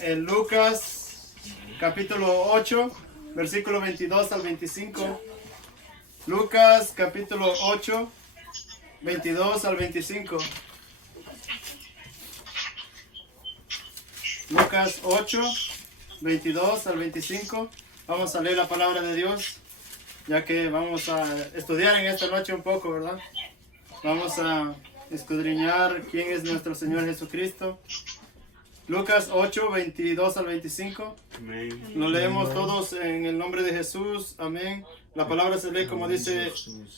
en Lucas capítulo 8, versículo 22 al 25. Lucas capítulo 8, 22 al 25. Lucas 8, 22 al 25. Vamos a leer la palabra de Dios, ya que vamos a estudiar en esta noche un poco, ¿verdad? Vamos a escudriñar quién es nuestro Señor Jesucristo. Lucas 8, 22 al 25. Amén. Lo leemos todos en el nombre de Jesús. Amén. La palabra se lee como dice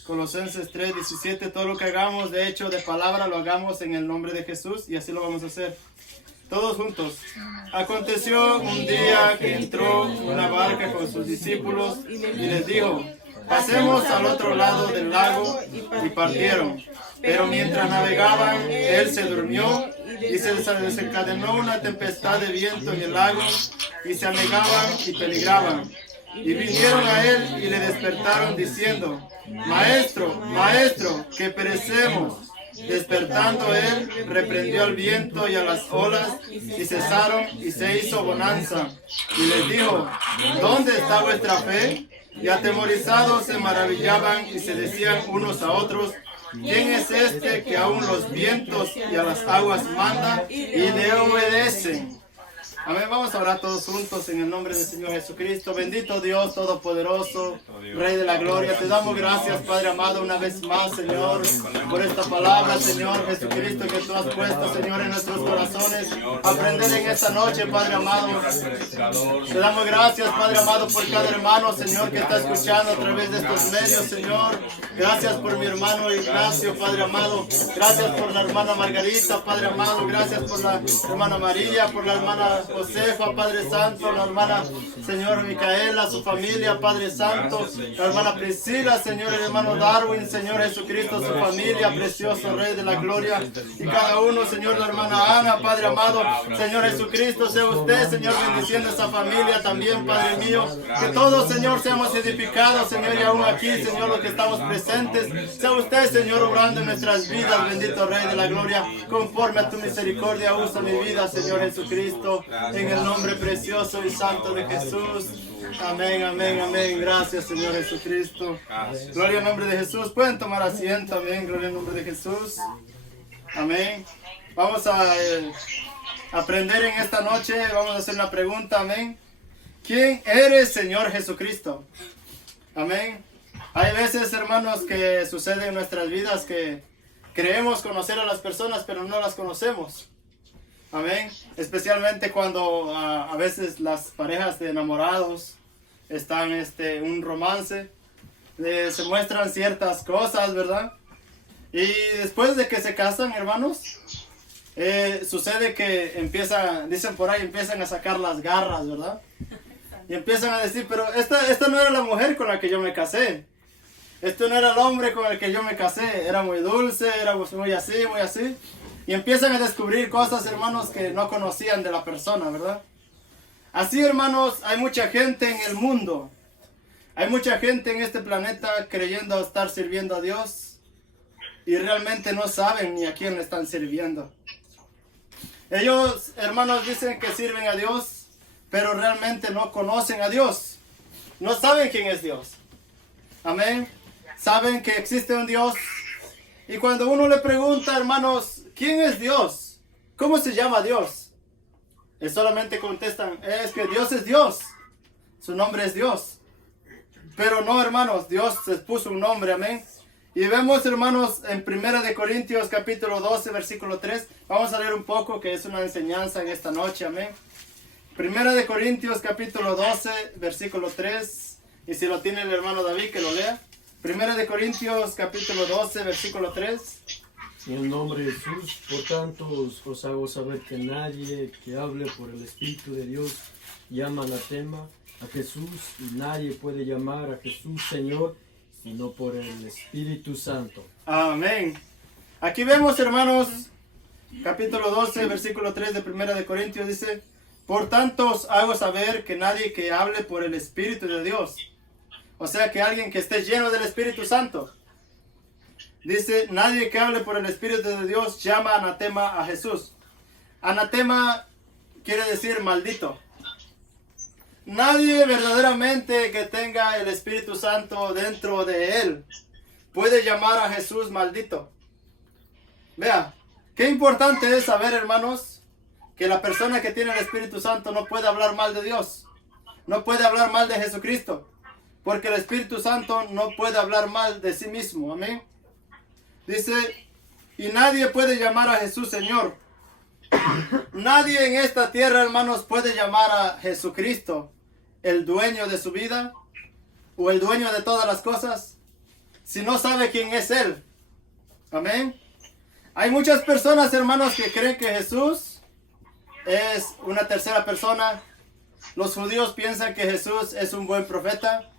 Colosenses 3, 17. Todo lo que hagamos de hecho, de palabra, lo hagamos en el nombre de Jesús. Y así lo vamos a hacer. Todos juntos. Aconteció un día que entró una barca con sus discípulos y les dijo: pasemos al otro lado del lago, y partieron. Pero mientras navegaban, él se durmió y se desencadenó una tempestad de viento en el lago, y se anegaban y peligraban. Y vinieron a él y le despertaron diciendo: Maestro, maestro, que perecemos. Despertando él, reprendió al viento y a las olas, y cesaron, y se hizo bonanza. Y les dijo: ¿dónde está vuestra fe? Y atemorizados se maravillaban y se decían unos a otros: ¿quién es este que aún los vientos y a las aguas manda y le obedecen? Amén. Vamos a orar todos juntos en el nombre del Señor Jesucristo. Bendito Dios Todopoderoso, Rey de la Gloria. Te damos gracias, Padre amado, una vez más, Señor, por esta palabra, Señor Jesucristo, que tú has puesto, Señor, en nuestros corazones. Aprender en esta noche, Padre amado. Te damos gracias, Padre amado, por cada hermano, Señor, que está escuchando a través de estos medios, Señor. Gracias por mi hermano Ignacio, Padre amado. Gracias por la hermana Margarita, Padre amado. Gracias por la hermana María, por la hermana Josefa, Padre Santo, la hermana, Señor, Micaela, su familia, Padre Santo, la hermana Priscila, Señor, el hermano Darwin, Señor Jesucristo, su familia, precioso Rey de la Gloria, y cada uno, Señor, la hermana Ana, Padre amado, Señor Jesucristo, sea usted, Señor, bendiciendo esa familia también, Padre mío, que todos, Señor, seamos edificados, Señor, y aún aquí, Señor, los que estamos presentes, sea usted, Señor, obrando en nuestras vidas, bendito Rey de la Gloria, conforme a tu misericordia, usa mi vida, Señor Jesucristo, en el nombre precioso y santo de Jesús. Amén, amén, amén. Gracias, Señor Jesucristo. Gloria al nombre de Jesús. Pueden tomar asiento. Amén. Gloria al nombre de Jesús. Amén. Vamos a aprender en esta noche. Vamos a hacer una pregunta. Amén. ¿Quién eres, Señor Jesucristo? Amén. Hay veces, hermanos, que sucede en nuestras vidas que creemos conocer a las personas, pero no las conocemos. Amén. Especialmente cuando a veces las parejas de enamorados están en un romance, se muestran ciertas cosas, ¿verdad? Y después de que se casan, hermanos, sucede que dicen por ahí, empiezan a sacar las garras, ¿verdad? Y empiezan a decir: pero esta no era la mujer con la que yo me casé. Este no era el hombre con el que yo me casé. Era muy dulce, era muy así, muy así. Y empiezan a descubrir cosas, hermanos, que no conocían de la persona, ¿verdad? Así, hermanos, hay mucha gente en el mundo. Hay mucha gente en este planeta creyendo estar sirviendo a Dios. Y realmente no saben ni a quién le están sirviendo. Ellos, hermanos, dicen que sirven a Dios, pero realmente no conocen a Dios. No saben quién es Dios. Amén. Saben que existe un Dios. Y cuando uno le pregunta, hermanos, ¿quién es Dios? ¿Cómo se llama Dios? Y solamente contestan: es que Dios es Dios. Su nombre es Dios. Pero no, hermanos, Dios les puso un nombre, amén. Y vemos, hermanos, en 1 de Corintios capítulo 12, versículo 3. Vamos a leer un poco, que es una enseñanza en esta noche, amén. 1 de Corintios capítulo 12, versículo 3. Y si lo tiene el hermano David, que lo lea. 1 de Corintios capítulo 12, versículo 3. En el nombre de Jesús, por tanto, os hago saber que nadie que hable por el Espíritu de Dios llama anatema a Jesús, y nadie puede llamar a Jesús Señor, sino por el Espíritu Santo. Amén. Aquí vemos, hermanos, capítulo 12, versículo 3 de 1 de Corintios, dice: por tanto, os hago saber que nadie que hable por el Espíritu de Dios, o sea, que alguien que esté lleno del Espíritu Santo, dice: nadie que hable por el Espíritu de Dios llama anatema a Jesús. Anatema quiere decir maldito. Nadie verdaderamente que tenga el Espíritu Santo dentro de él puede llamar a Jesús maldito. Vea, qué importante es saber, hermanos, que la persona que tiene el Espíritu Santo no puede hablar mal de Dios. No puede hablar mal de Jesucristo. Porque el Espíritu Santo no puede hablar mal de sí mismo. Amén. Dice, y nadie puede llamar a Jesús Señor. Nadie en esta tierra, hermanos, puede llamar a Jesucristo el dueño de su vida o el dueño de todas las cosas si no sabe quién es Él. Amén. Hay muchas personas, hermanos, que creen que Jesús es una tercera persona. Los judíos piensan que Jesús es un buen profeta.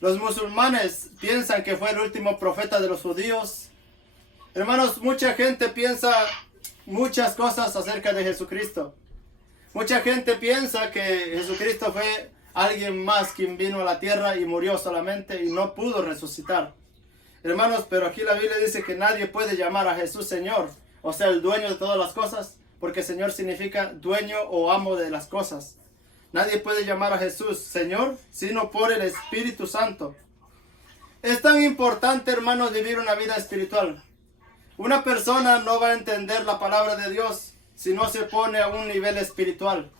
Los musulmanes piensan que fue el último profeta de los judíos. Hermanos, mucha gente piensa muchas cosas acerca de Jesucristo. Mucha gente piensa que Jesucristo fue alguien más quien vino a la tierra y murió solamente y no pudo resucitar. Hermanos, pero aquí la Biblia dice que nadie puede llamar a Jesús Señor, o sea, el dueño de todas las cosas, porque Señor significa dueño o amo de las cosas. Nadie puede llamar a Jesús Señor, sino por el Espíritu Santo. Es tan importante, hermanos, vivir una vida espiritual. Una persona no va a entender la palabra de Dios si no se pone a un nivel espiritual.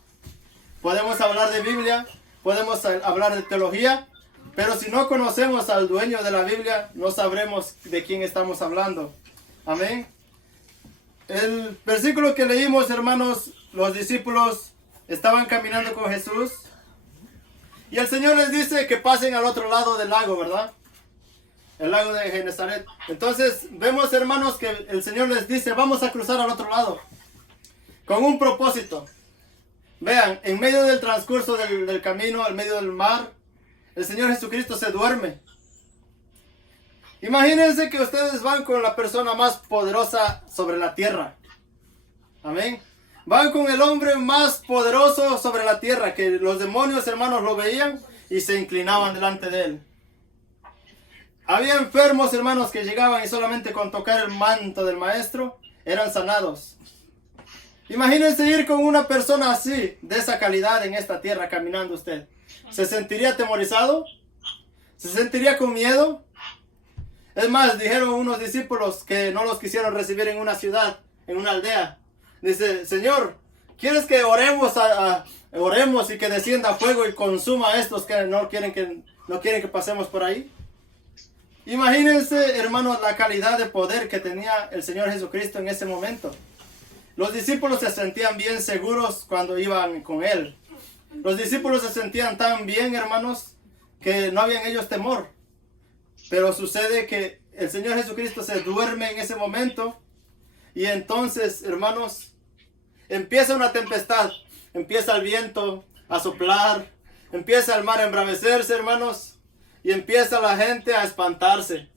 Podemos hablar de Biblia, podemos hablar de teología, pero si no conocemos al dueño de la Biblia, no sabremos de quién estamos hablando. Amén. El versículo que leímos, hermanos, los discípulos estaban caminando con Jesús y el Señor les dice que pasen al otro lado del lago, ¿verdad? El lago de Genesaret. Entonces vemos, hermanos, que el Señor les dice, vamos a cruzar al otro lado con un propósito. Vean, en medio del transcurso del camino, en medio del mar, el Señor Jesucristo se duerme. Imagínense que ustedes van con la persona más poderosa sobre la tierra. Amén. Van con el hombre más poderoso sobre la tierra, que los demonios, hermanos, lo veían y se inclinaban delante de él. Había enfermos, hermanos, que llegaban y solamente con tocar el manto del maestro eran sanados. Imagínense ir con una persona así, de esa calidad en esta tierra, caminando usted. ¿Se sentiría atemorizado? ¿Se sentiría con miedo? Es más, dijeron unos discípulos que no los quisieron recibir en una ciudad, en una aldea. Dice, Señor, ¿quieres que oremos y que descienda fuego y consuma a estos que no quieren que pasemos por ahí? Imagínense, hermanos, la calidad de poder que tenía el Señor Jesucristo en ese momento. Los discípulos se sentían bien seguros cuando iban con Él. Los discípulos se sentían tan bien, hermanos, que no habían ellos temor. Pero sucede que el Señor Jesucristo se duerme en ese momento y entonces, hermanos, empieza una tempestad. Empieza el viento a soplar, empieza el mar a embravecerse, hermanos, y empieza la gente a espantarse.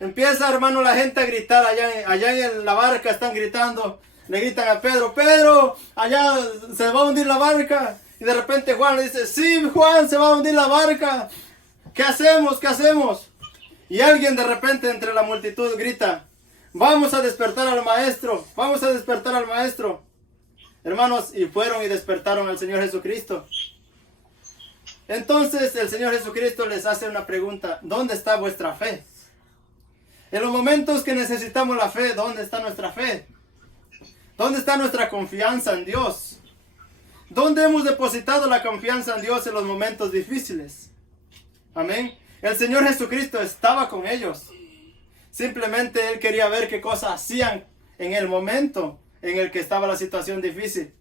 Empieza, hermano, la gente a gritar allá en la barca, están gritando. Le gritan a Pedro, Pedro, allá se va a hundir la barca. Y de repente Juan le dice, sí, Juan, se va a hundir la barca. ¿Qué hacemos? ¿Qué hacemos? Y alguien de repente entre la multitud grita, vamos a despertar al maestro, vamos a despertar al maestro. Hermanos, y fueron y despertaron al Señor Jesucristo. Entonces el Señor Jesucristo les hace una pregunta, ¿dónde está vuestra fe? En los momentos que necesitamos la fe, ¿dónde está nuestra fe? ¿Dónde está nuestra confianza en Dios? ¿Dónde hemos depositado la confianza en Dios en los momentos difíciles? Amén. El Señor Jesucristo estaba con ellos. Simplemente Él quería ver qué cosas hacían en el momento en el que estaba la situación difícil.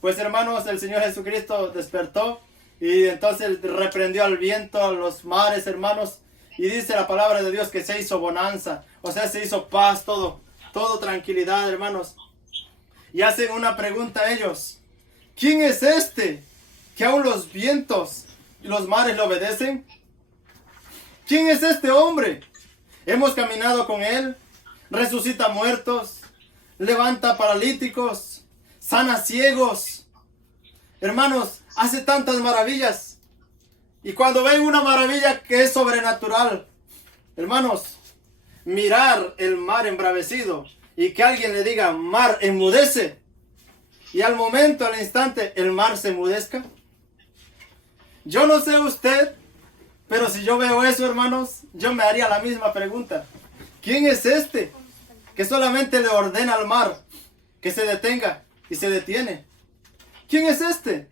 Pues, hermanos, el Señor Jesucristo despertó y entonces reprendió al viento, a los mares, hermanos. Y dice la palabra de Dios que se hizo bonanza. O sea, se hizo paz, todo tranquilidad, hermanos. Y hacen una pregunta a ellos. ¿Quién es este que aún los vientos y los mares le obedecen? ¿Quién es este hombre? Hemos caminado con él, resucita muertos, levanta paralíticos, sana ciegos. Hermanos, hace tantas maravillas. Y cuando ven una maravilla que es sobrenatural, hermanos, mirar el mar embravecido y que alguien le diga, mar, enmudece. y al momento, al instante, el mar se enmudezca? Yo no sé usted, pero si yo veo eso, hermanos, yo me haría la misma pregunta. ¿Quién es este que solamente le ordena al mar que se detenga y se detiene? ¿Quién es este?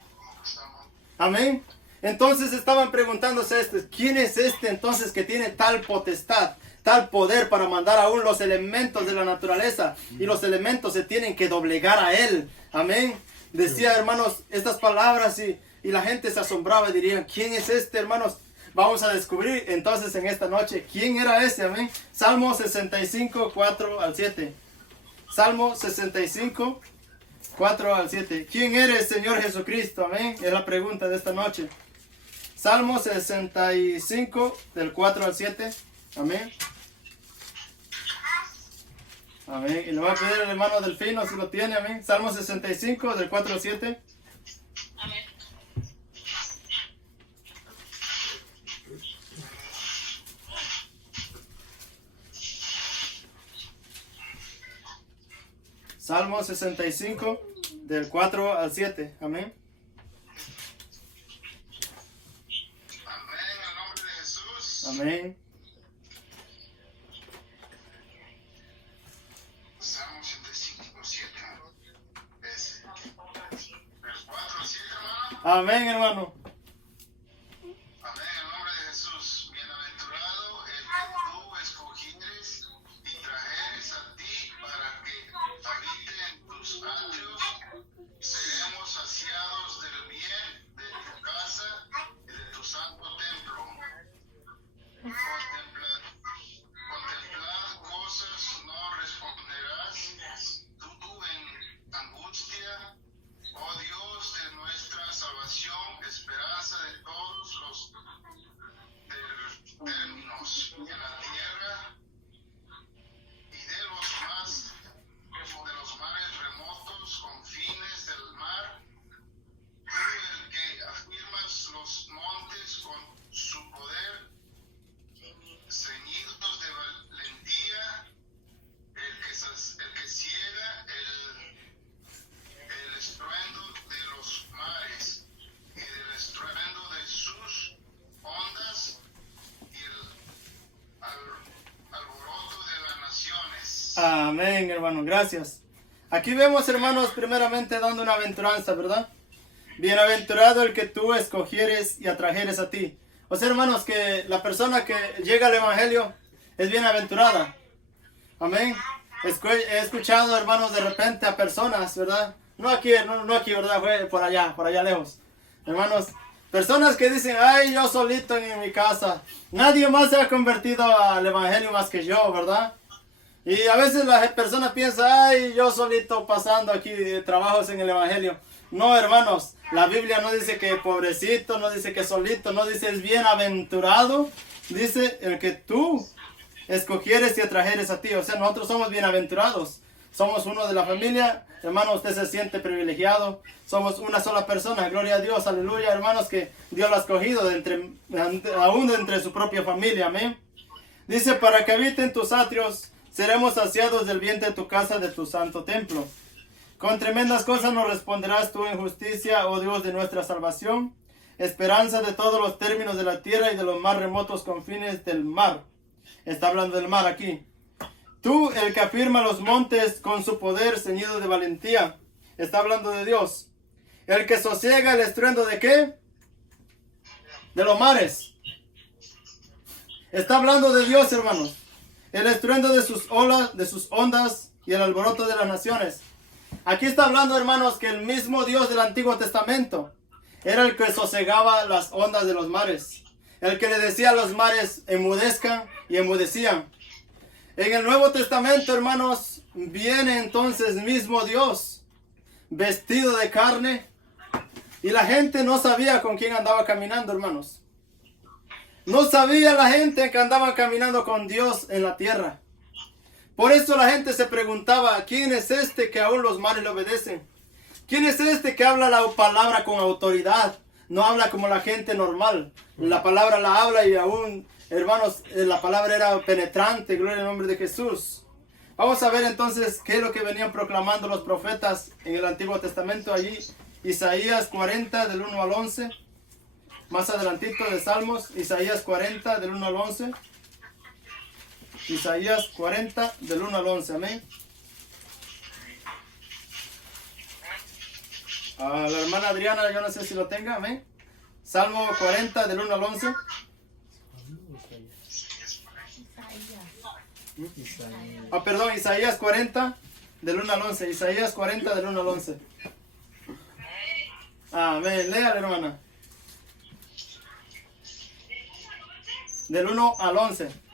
Amén. Entonces estaban preguntándose ¿quién es este entonces que tiene tal potestad, tal poder para mandar aún los elementos de la naturaleza? Y los elementos se tienen que doblegar a él. Amén. Decía, hermanos, estas palabras y la gente se asombraba y dirían, ¿quién es este, hermanos? Vamos a descubrir entonces en esta noche quién era ese. Amén. Salmo 65, 4 al 7. Salmo 65, 4 al 7. ¿Quién eres, Señor Jesucristo? Amén. Es la pregunta de esta noche. Salmo 65, del 4 al 7. Amén. Amén. Y le voy a pedir al hermano Delfino si lo tiene. Amén. Salmo 65, del 4 al 7. Amén. Salmo 65, del 4 al 7. Amén. Amén, en el nombre de Jesús. Amén. Salmo 85, 7. Es del 4 al 7, hermano. Amén, hermano. Amén, en el nombre de Jesús. Bienaventurado el que tú escogieres y trajeres a ti para que habite en tus atrios. Seremos saciados del bien de tu casa y de tu santo templo. Contemplad cosas no responderás. Tú en angustia, oh Dios de nuestra salvación, esperanza de todos los términos en la tierra y de los mares remotos, confines del mar. Tú el que afirmas los montes con su poder, ceñidos de valentía, el que ciega el estruendo de los mares y del estruendo de sus ondas y el alboroto de las naciones. Amén, hermano. Gracias. Aquí vemos, hermanos, primeramente dando una aventuranza, ¿verdad? Bienaventurado el que tú escogieres y atrajeres a ti. O sea, hermanos, que la persona que llega al evangelio es bienaventurada. Amén. He escuchado, hermanos, de repente a personas, ¿verdad? No aquí, ¿verdad? Fue por allá lejos. Hermanos, personas que dicen, ay, yo solito en mi casa. Nadie más se ha convertido al evangelio más que yo, ¿verdad? Y a veces la persona piensa, ay, yo solito pasando aquí trabajos en el evangelio. No, hermanos, la Biblia no dice que pobrecito, no dice que solito, no dice es bienaventurado. Dice el que tú escogieres y atrajeres a ti. O sea, nosotros somos bienaventurados. Somos uno de la familia. Hermano, usted se siente privilegiado. Somos una sola persona. Gloria a Dios. Aleluya, hermanos, que Dios lo ha escogido aún de entre su propia familia. Amén. Dice, para que habiten tus atrios, seremos saciados del bien de tu casa, de tu santo templo. Con tremendas cosas nos responderás tú en justicia, oh Dios de nuestra salvación. Esperanza de todos los términos de la tierra y de los más remotos confines del mar. Está hablando del mar aquí. Tú, el que afirma los montes con su poder ceñido de valentía. Está hablando de Dios. El que sosiega el estruendo de ¿qué? De los mares. Está hablando de Dios, hermanos. El estruendo de sus olas, de sus ondas y el alboroto de las naciones. Aquí está hablando, hermanos, que el mismo Dios del Antiguo Testamento era el que sosegaba las ondas de los mares. El que le decía a los mares, enmudezcan y enmudecían. En el Nuevo Testamento, hermanos, viene entonces mismo Dios, vestido de carne. Y la gente no sabía con quién andaba caminando, hermanos. No sabía la gente que andaba caminando con Dios en la tierra. Por eso la gente se preguntaba, ¿quién es este que aún los mares le obedecen? ¿Quién es este que habla la palabra con autoridad? No habla como la gente normal. La palabra la habla y aún, hermanos, la palabra era penetrante, gloria al nombre de Jesús. Vamos a ver entonces qué es lo que venían proclamando los profetas en el Antiguo Testamento. Allí, Isaías 40 del 1 al 11. Más adelantito de Salmos, Isaías 40 del 1 al 11. Isaías 40 del 1 al 11. Amén. A la hermana Adriana, yo no sé si lo tenga. Amén. Salmo 40 del 1 al 11. Perdón, Isaías 40 del 1 al 11. Isaías 40 del 1 al 11. Amén. Lea, hermana. Del 1 al 11.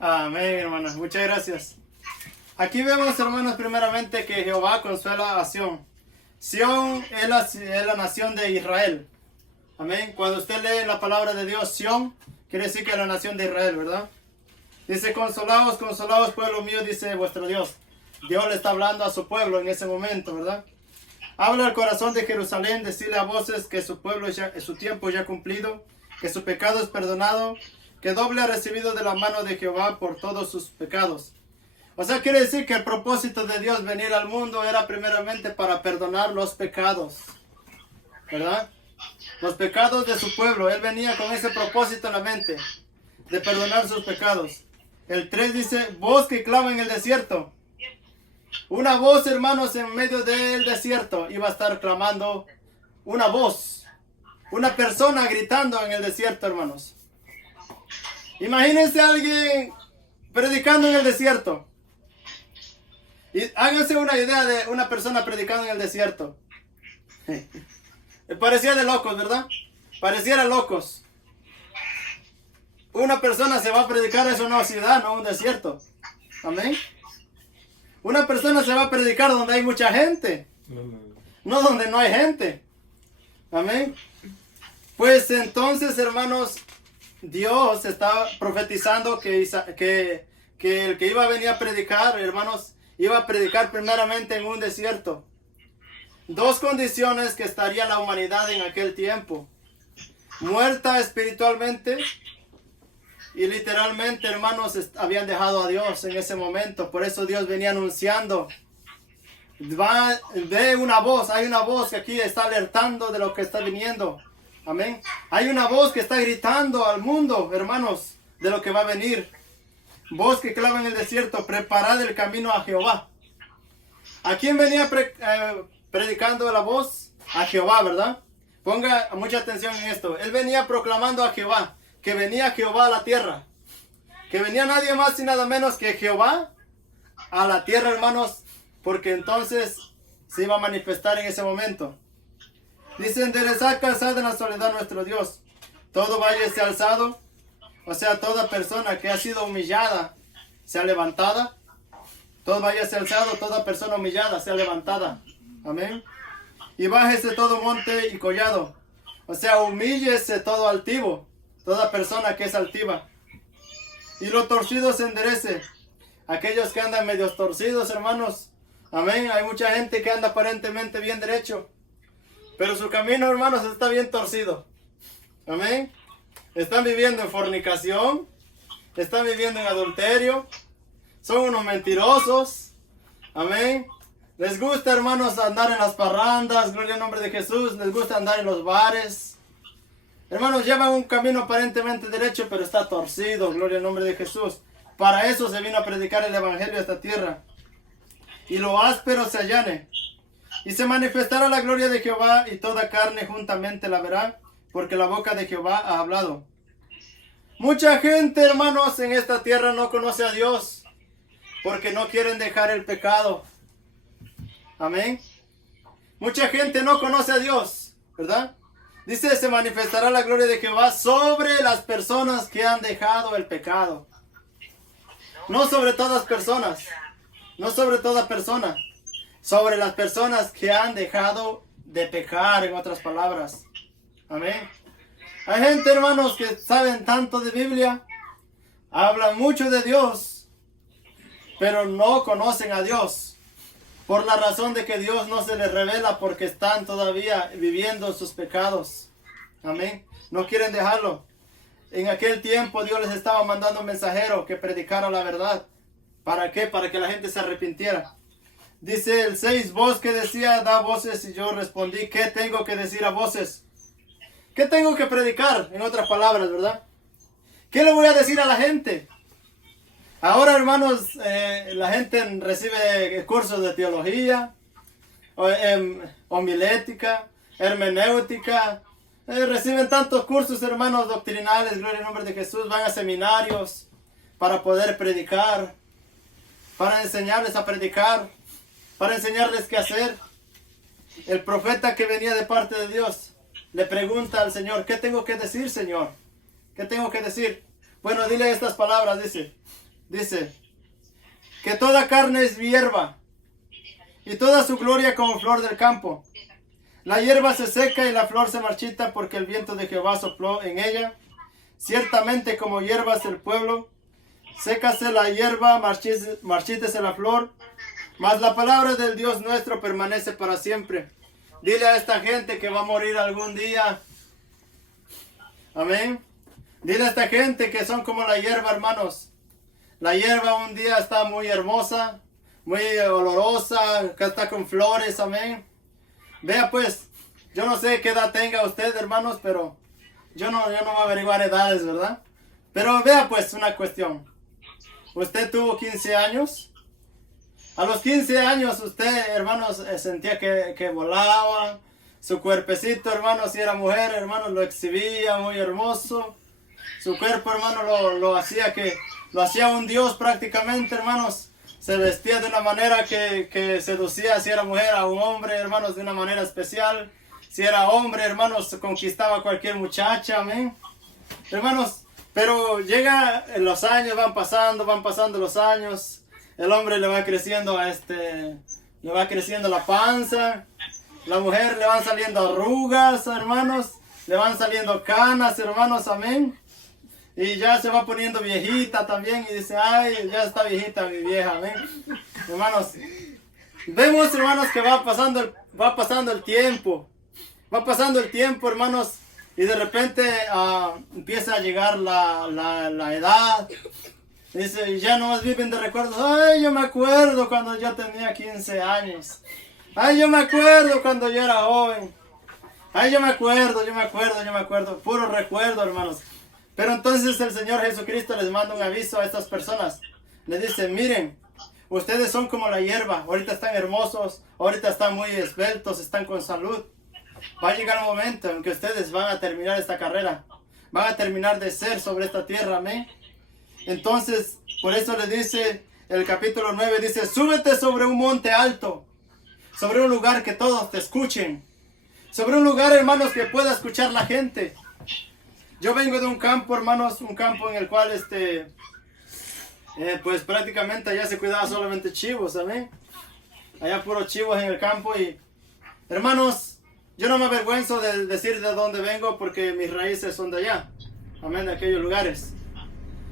Amén, hermanos. Muchas gracias. Aquí vemos, hermanos, primeramente que Jehová consuela a Sión. Sión es la nación de Israel. Amén. Cuando usted lee la palabra de Dios, Sión, quiere decir que es la nación de Israel, ¿verdad? Dice, consolaos, consolaos, pueblo mío, dice vuestro Dios. Dios le está hablando a su pueblo en ese momento, ¿verdad? Habla al corazón de Jerusalén, decirle a voces que su pueblo su tiempo ya cumplido, que su pecado es perdonado, que doble ha recibido de la mano de Jehová por todos sus pecados. O sea, quiere decir que el propósito de Dios venir al mundo era primeramente para perdonar los pecados, ¿verdad? Los pecados de su pueblo. Él venía con ese propósito en la mente, de perdonar sus pecados. El 3 dice, voz que clama en el desierto. Una voz, hermanos, en medio del desierto iba a estar clamando. Una voz, una persona gritando en el desierto, hermanos. Imagínense a alguien predicando en el desierto. Y háganse una idea de una persona predicando en el desierto. Parecía de locos, ¿verdad? Pareciera locos. Una persona se va a predicar eso en una ciudad, no en un desierto. Amén. Una persona se va a predicar donde hay mucha gente, no donde no hay gente. Amén. Pues entonces, hermanos, Dios está profetizando que el que iba a venir a predicar, hermanos, iba a predicar primeramente en un desierto. Dos condiciones que estaría la humanidad en aquel tiempo: muerta espiritualmente y literalmente, hermanos, habían dejado a Dios en ese momento. Por eso Dios venía anunciando. Ve una voz, hay una voz que aquí está alertando de lo que está viniendo. Amén. Hay una voz que está gritando al mundo, hermanos, de lo que va a venir. Voz que clama en el desierto, preparad el camino a Jehová. ¿A quién venía predicando la voz? A Jehová, ¿verdad? Ponga mucha atención en esto. Él venía proclamando a Jehová, que venía Jehová a la tierra. Que venía nadie más y nada menos que Jehová a la tierra, hermanos, porque entonces se iba a manifestar en ese momento. Dice, enderezad calzada en la soledad nuestro Dios. Todo valle sea alzado, o sea, toda persona que ha sido humillada sea levantada. Todo valle sea alzado, toda persona humillada sea levantada. Amén. Y bájese todo monte y collado. O sea, humíllese todo altivo, toda persona que es altiva. Y lo torcido se enderece. Aquellos que andan medios torcidos, hermanos. Amén. Hay mucha gente que anda aparentemente bien derecho, pero su camino, hermanos, está bien torcido. Amén. Están viviendo en fornicación. Están viviendo en adulterio. Son unos mentirosos. Amén. Les gusta, hermanos, andar en las parrandas. Gloria al nombre de Jesús. Les gusta andar en los bares. Hermanos, llevan un camino aparentemente derecho, pero está torcido. Gloria al nombre de Jesús. Para eso se vino a predicar el evangelio a esta tierra. Y lo áspero se allane. Y se manifestará la gloria de Jehová, y toda carne juntamente la verá, porque la boca de Jehová ha hablado. Mucha gente, hermanos, en esta tierra no conoce a Dios, porque no quieren dejar el pecado. Amén. Mucha gente no conoce a Dios, ¿verdad? Dice, se manifestará la gloria de Jehová sobre las personas que han dejado el pecado. No sobre todas personas. No sobre toda persona. Sobre las personas que han dejado de pecar, en otras palabras. Amén. Hay gente, hermanos, que saben tanto de Biblia, hablan mucho de Dios, pero no conocen a Dios. Por la razón de que Dios no se les revela, porque están todavía viviendo sus pecados. Amén. No quieren dejarlo. En aquel tiempo Dios les estaba mandando un mensajero que predicara la verdad. ¿Para qué? Para que la gente se arrepintiera. Dice el 6, voz que decía, da voces, y yo respondí, ¿qué tengo que decir a voces? ¿Qué tengo que predicar? En otras palabras, ¿verdad? ¿Qué le voy a decir a la gente? Ahora, hermanos, la gente recibe cursos de teología, homilética, hermenéutica. Reciben tantos cursos, hermanos, doctrinales, gloria al nombre de Jesús. Van a seminarios para poder predicar, para enseñarles a predicar, para enseñarles qué hacer. El profeta que venía de parte de Dios le pregunta al Señor, ¿qué tengo que decir, Señor? ¿Qué tengo que decir? Bueno, dile estas palabras, dice, que toda carne es hierba, y toda su gloria como flor del campo. La hierba se seca y la flor se marchita, porque el viento de Jehová sopló en ella. Ciertamente como hierbas el pueblo, sécase la hierba, marchítese la flor, mas la palabra del Dios nuestro permanece para siempre. Dile a esta gente que va a morir algún día. Amén. Dile a esta gente que son como la hierba, hermanos. La hierba un día está muy hermosa, muy olorosa, que está con flores, amén. Vea pues, yo no sé qué edad tenga usted, hermanos, pero yo no voy a averiguar edades, ¿verdad? Pero vea pues una cuestión. ¿Usted tuvo 15 años? A los 15 años usted, hermanos, sentía que volaba. Su cuerpecito, hermanos, si era mujer, hermanos, lo exhibía muy hermoso. Su cuerpo, hermano, lo hacía un dios prácticamente, hermanos. Se vestía de una manera que seducía, si era mujer, a un hombre, hermanos, de una manera especial. Si era hombre, hermanos, conquistaba a cualquier muchacha, amén. Hermanos, pero los años, van pasando los años. El hombre le va creciendo la panza. La mujer le van saliendo arrugas, hermanos. Le van saliendo canas, hermanos, amén. Y ya se va poniendo viejita también. Y dice, ay, ya está viejita mi vieja, amén. Hermanos, vemos, hermanos, que va pasando el tiempo. Va pasando el tiempo, hermanos. Y de repente empieza a llegar la edad. Dice, y ya nomás viven de recuerdos. Ay, yo me acuerdo cuando yo tenía 15 años. Ay, yo me acuerdo cuando yo era joven. Ay, yo me acuerdo. Puro recuerdo, hermanos. Pero entonces el Señor Jesucristo les manda un aviso a estas personas. Les dice, miren, Ustedes son como la hierba. Ahorita están hermosos, ahorita están muy esbeltos, están con salud. Va a llegar un momento en que ustedes van a terminar esta carrera. Van a terminar de ser sobre esta tierra, amén. Entonces, por eso le dice el capítulo 9, dice, súbete sobre un monte alto, sobre un lugar que todos te escuchen, sobre un lugar, hermanos, que pueda escuchar la gente. Yo vengo de un campo, hermanos, un campo en el cual, pues prácticamente allá se cuidaba solamente chivos, amén. Allá puros chivos en el campo y, hermanos, yo no me avergüenzo de decir de dónde vengo porque mis raíces son de allá, amén, de aquellos lugares.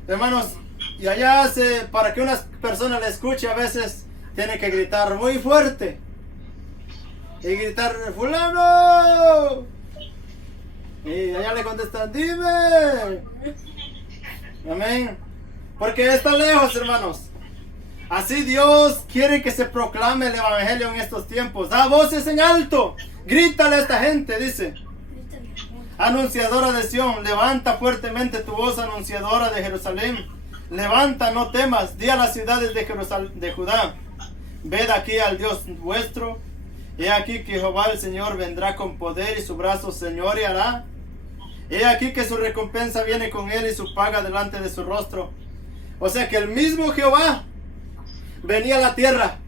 Hermanos, y allá para que una persona le escuche a veces tiene que gritar muy fuerte. Y gritar, fulano. Y allá le contestan, dime. Amén. Porque está lejos, hermanos. Así Dios quiere que se proclame el evangelio en estos tiempos. Da voces en alto. Grítale a esta gente, dice. Anunciadora de Sión, levanta fuertemente tu voz, anunciadora de Jerusalén. Levanta, no temas, di a las ciudades de Judá. Ved aquí al Dios vuestro. He aquí que Jehová el Señor vendrá con poder y su brazo señoreará. He aquí que su recompensa viene con él y su paga delante de su rostro. O sea que el mismo Jehová venía a la tierra.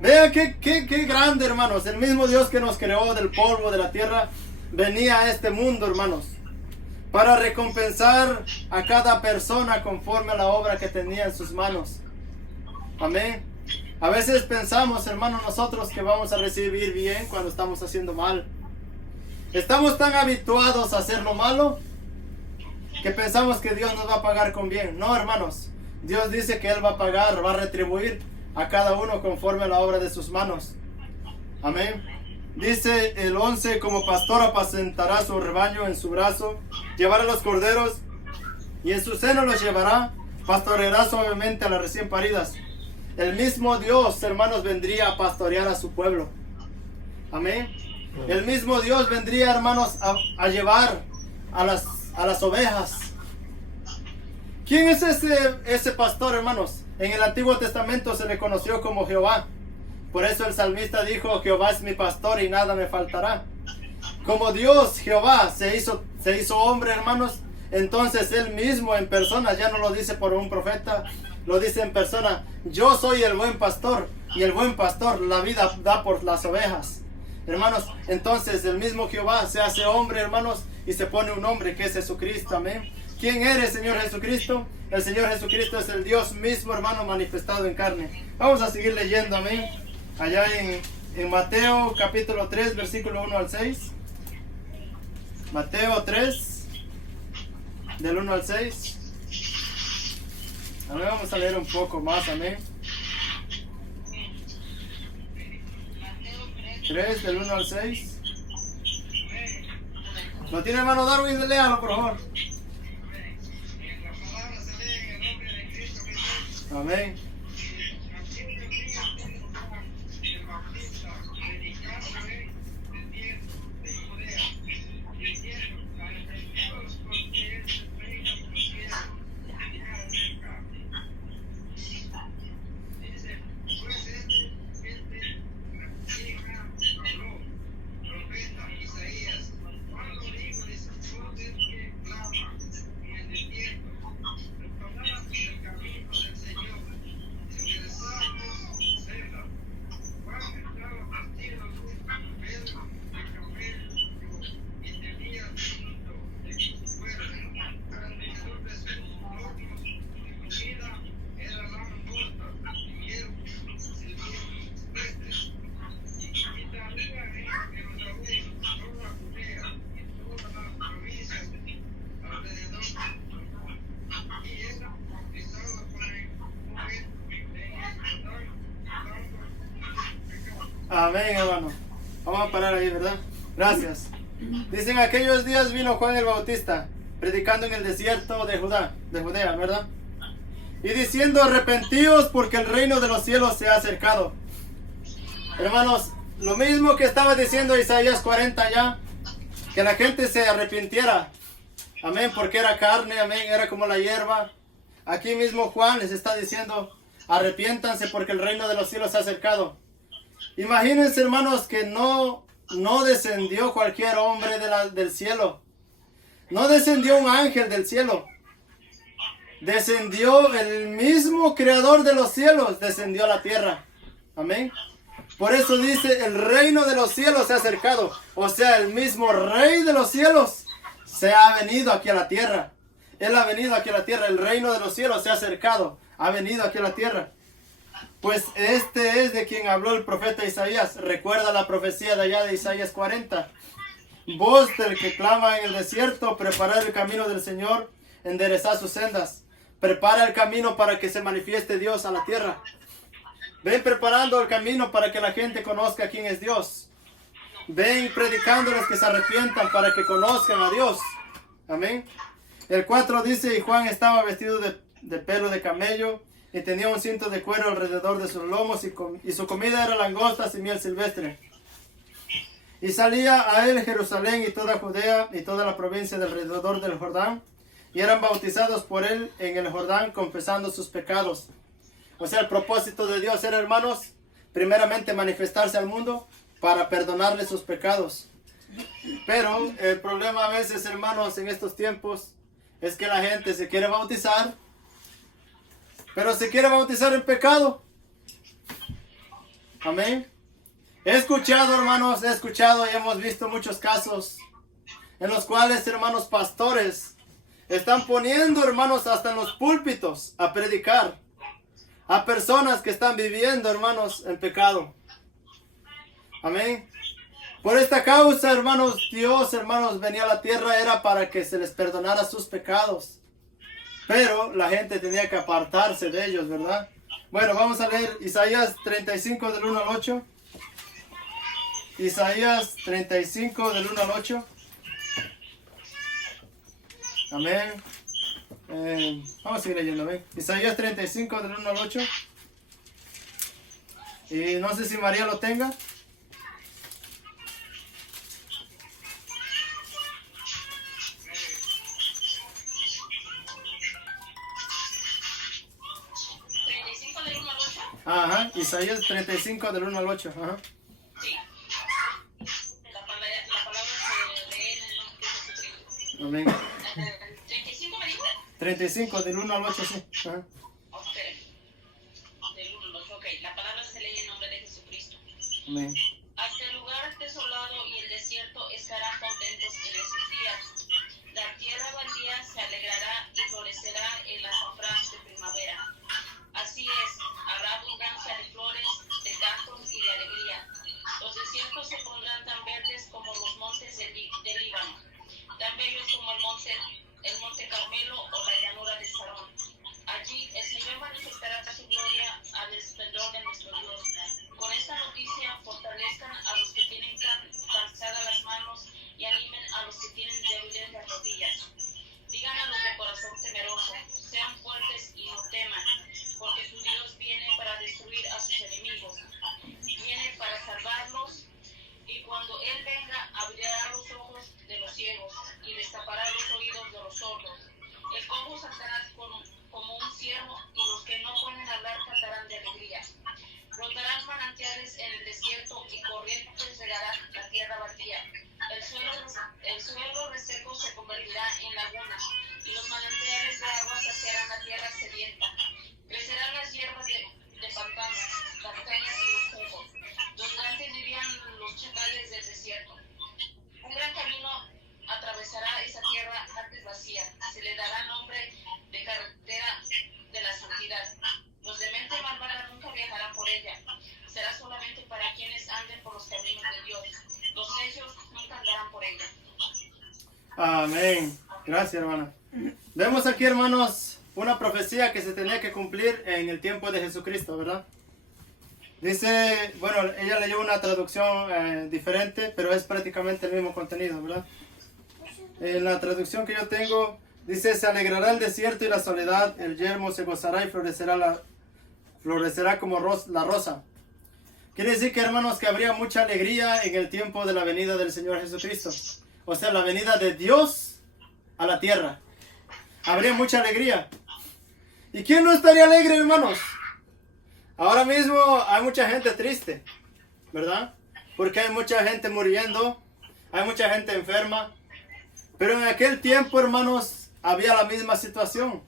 Vean qué grande, hermanos. El mismo Dios que nos creó del polvo de la tierra venía a este mundo, hermanos, para recompensar a cada persona conforme a la obra que tenía en sus manos. Amén. A veces pensamos, hermanos, nosotros que vamos a recibir bien cuando estamos haciendo mal. Estamos tan habituados a hacer lo malo que pensamos que Dios nos va a pagar con bien. No, hermanos. Dios dice que Él va a pagar, va a retribuir a cada uno conforme a la obra de sus manos. Amén. Dice el 11, como pastor apacentará su rebaño en su brazo, llevará los corderos y en su seno los llevará, pastoreará suavemente a las recién paridas. El mismo Dios, hermanos, vendría a pastorear a su pueblo. Amén. El mismo Dios vendría, hermanos, a llevar a las ovejas. ¿Quién es ese pastor, hermanos? En el Antiguo Testamento se le conoció como Jehová. Por eso el salmista dijo, Jehová es mi pastor y nada me faltará. Como Dios, Jehová, se hizo hombre, hermanos, entonces Él mismo en persona, ya no lo dice por un profeta, lo dice en persona. Yo soy el buen pastor y el buen pastor la vida da por las ovejas. Hermanos, entonces el mismo Jehová se hace hombre, hermanos, y se pone un hombre que es Jesucristo, amén. ¿Quién eres, Señor Jesucristo? El Señor Jesucristo es el Dios mismo, hermano, manifestado en carne. Vamos a seguir leyendo, amén. Allá en Mateo capítulo 3, versículo 1 al 6. Mateo 3, del 1 al 6. Ahora vamos a leer un poco más, amén. 3, del 1 al 6. ¿Lo tiene, hermano Darwin? Léalo, por favor. Amén. Amén, hermano. Vamos a parar ahí, ¿verdad? Gracias. Dicen, aquellos días vino Juan el Bautista, predicando en el desierto de Judea, ¿verdad? Y diciendo, arrepentíos porque el reino de los cielos se ha acercado. Hermanos, lo mismo que estaba diciendo Isaías 40 ya, que la gente se arrepintiera. Amén, porque era carne, amén, era como la hierba. Aquí mismo Juan les está diciendo, arrepiéntanse porque el reino de los cielos se ha acercado. Imagínense, hermanos, que no descendió cualquier hombre del cielo. No descendió un ángel del cielo. Descendió el mismo creador de los cielos, descendió a la tierra. Amén. Por eso dice, el reino de los cielos se ha acercado. O sea, el mismo rey de los cielos se ha venido aquí a la tierra. Él ha venido aquí a la tierra. El reino de los cielos se ha acercado. Ha venido aquí a la tierra. Pues este es de quien habló el profeta Isaías. Recuerda la profecía de allá de Isaías 40. Voz del que clama en el desierto, preparad el camino del Señor, enderezad sus sendas. Prepara el camino para que se manifieste Dios a la tierra. Ven preparando el camino para que la gente conozca quién es Dios. Ven predicándoles que se arrepientan para que conozcan a Dios. Amén. El 4 dice, y Juan estaba vestido de pelo de camello y tenía un cinto de cuero alrededor de sus lomos y su comida era langostas y miel silvestre. Y salía a él Jerusalén y toda Judea y toda la provincia de alrededor del Jordán, y eran bautizados por él en el Jordán, confesando sus pecados. O sea, el propósito de Dios era, hermanos, primeramente manifestarse al mundo para perdonarle sus pecados. Pero el problema a veces, hermanos, en estos tiempos, es que la gente se quiere bautizar, pero se quiere bautizar en pecado. Amén. He escuchado, hermanos, y hemos visto muchos casos en los cuales, hermanos, pastores están poniendo, hermanos, hasta en los púlpitos a predicar a personas que están viviendo, hermanos, en pecado. Amén. Por esta causa, hermanos, Dios, hermanos, venía a la tierra, era para que se les perdonara sus pecados. Pero la gente tenía que apartarse de ellos, ¿verdad? Bueno, vamos a leer Isaías 35 del 1 al 8. Isaías 35 del 1 al 8. Amén. Vamos a seguir leyendo, ¿ven? Isaías 35 del 1 al 8. Y no sé si María lo tenga. Ajá, Isaías 35 del 1 al 8. Ajá. Sí. La palabra se lee en el nombre de Jesucristo. Amén. 35 me dijo. 35 del 1 al 8, sí. Ajá. Ok. Del 1 al 8, ok. La palabra se lee en nombre de Jesucristo. Amén. Hasta el lugar desolado y el desierto estarán contentos en esos días. La tierra baldía se alegrará y florecerá el azafrán de primavera. Así es, habrá abundancia de flores, de cantos y de alegría. Los desiertos se pondrán tan verdes como los montes del Líbano, tan bellos como el monte Carmelo o la llanura de Sarón. Allí el Señor manifestará su gloria al esplendor de nuestro Dios. Con esta noticia fortalezcan a los que tienen cansadas las manos y animen a los que tienen débiles las rodillas. Digan a los de corazón temeroso, sean fuertes y no teman, porque su Dios viene para destruir a sus enemigos, viene para salvarlos, y cuando Él venga abrirá los ojos de los ciegos y destapará los oídos de los sordos. El cojo saltará como un ciervo y los que no pueden hablar cantarán de alegría. Brotarán manantiales en el desierto y corrientes regarán la tierra baldía. El suelo reseco se convertirá en laguna y los manantiales de agua saciarán la tierra sedienta. Crecerán las hierbas de pantanos, las cañas y los juncos, donde antes vivían los chacales del desierto. Un gran camino atravesará esa tierra antes vacía. Se le dará nombre de carretera de la santidad. Los de mente malvada nunca viajarán por ella. Será solamente para quienes anden por los caminos de Dios. Los necios nunca andarán por ella. Amén. Gracias, hermana. Vemos aquí, hermanos, una profecía que se tenía que cumplir en el tiempo de Jesucristo, ¿verdad? Dice, bueno, ella leyó una traducción diferente, pero es prácticamente el mismo contenido, ¿verdad? En la traducción que yo tengo, dice, se alegrará el desierto y la soledad, el yermo se gozará y florecerá como la rosa. Quiere decir que, hermanos, que habría mucha alegría en el tiempo de la venida del Señor Jesucristo. O sea, la venida de Dios a la tierra. Habría mucha alegría. ¿Y quién no estaría alegre, hermanos? Ahora mismo hay mucha gente triste, ¿verdad? Porque hay mucha gente muriendo, hay mucha gente enferma. Pero en aquel tiempo, hermanos, había la misma situación.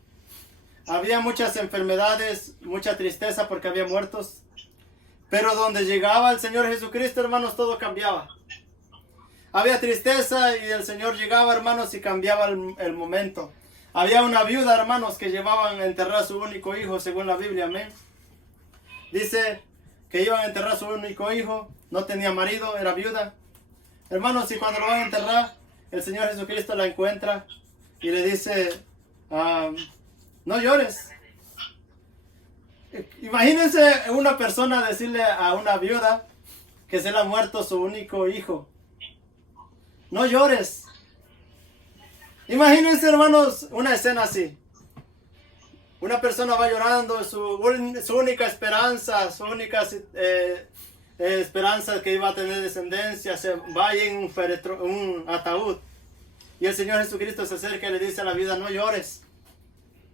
Había muchas enfermedades, mucha tristeza porque había muertos. Pero donde llegaba el Señor Jesucristo, hermanos, todo cambiaba. Había tristeza y el Señor llegaba, hermanos, y cambiaba el momento. Había una viuda, hermanos, que llevaban a enterrar a su único hijo, según la Biblia, amén. Dice que iban a enterrar a su único hijo, no tenía marido, era viuda. Hermanos, y cuando lo van a enterrar, el Señor Jesucristo la encuentra y le dice, no llores. Imagínense una persona decirle a una viuda que se le ha muerto su único hijo. No llores. Imagínense, hermanos, una escena así. Una persona va llorando, su única esperanza, su única esperanza que iba a tener descendencia, se va en un ataúd. Y el Señor Jesucristo se acerca y le dice a la viuda, no llores.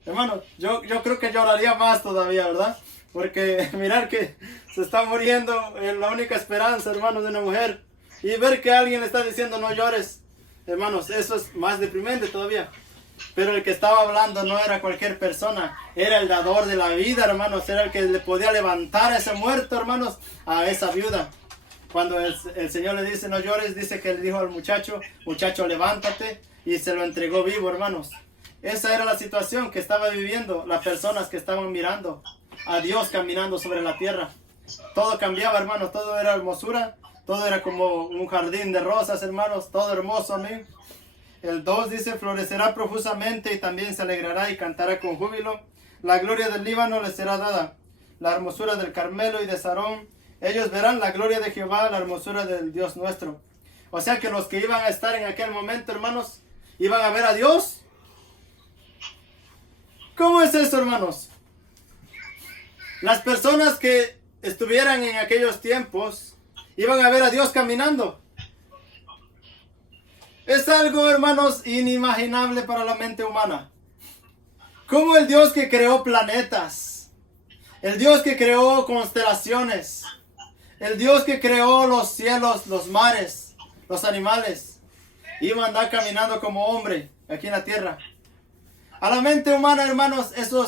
Hermano, yo creo que lloraría más todavía, ¿verdad? Porque mirar que se está muriendo la única esperanza, hermanos, de una mujer. Y ver que alguien le está diciendo no llores. Hermanos, eso es más deprimente todavía. Pero el que estaba hablando no era cualquier persona. Era el dador de la vida, hermanos. Era el que le podía levantar a ese muerto, hermanos, a esa viuda. Cuando el Señor le dice no llores, dice que le dijo al muchacho, muchacho, levántate. Y se lo entregó vivo, hermanos. Esa era la situación que estaba viviendo las personas que estaban mirando a Dios caminando sobre la tierra. Todo cambiaba, hermanos, todo era hermosura, todo era como un jardín de rosas, hermanos, todo hermoso, amén. El 2 dice, florecerá profusamente y también se alegrará y cantará con júbilo. La gloria del Líbano les será dada, la hermosura del Carmelo y de Sarón. Ellos verán la gloria de Jehová, la hermosura del Dios nuestro. O sea que los que iban a estar en aquel momento, hermanos, iban a ver a Dios. ¿Cómo es eso, hermanos? Las personas que estuvieran en aquellos tiempos iban a ver a Dios caminando. Es algo, hermanos, inimaginable para la mente humana. Como el Dios que creó planetas, el Dios que creó constelaciones, el Dios que creó los cielos, los mares, los animales, iba a andar caminando como hombre aquí en la tierra. A la mente humana, hermanos, eso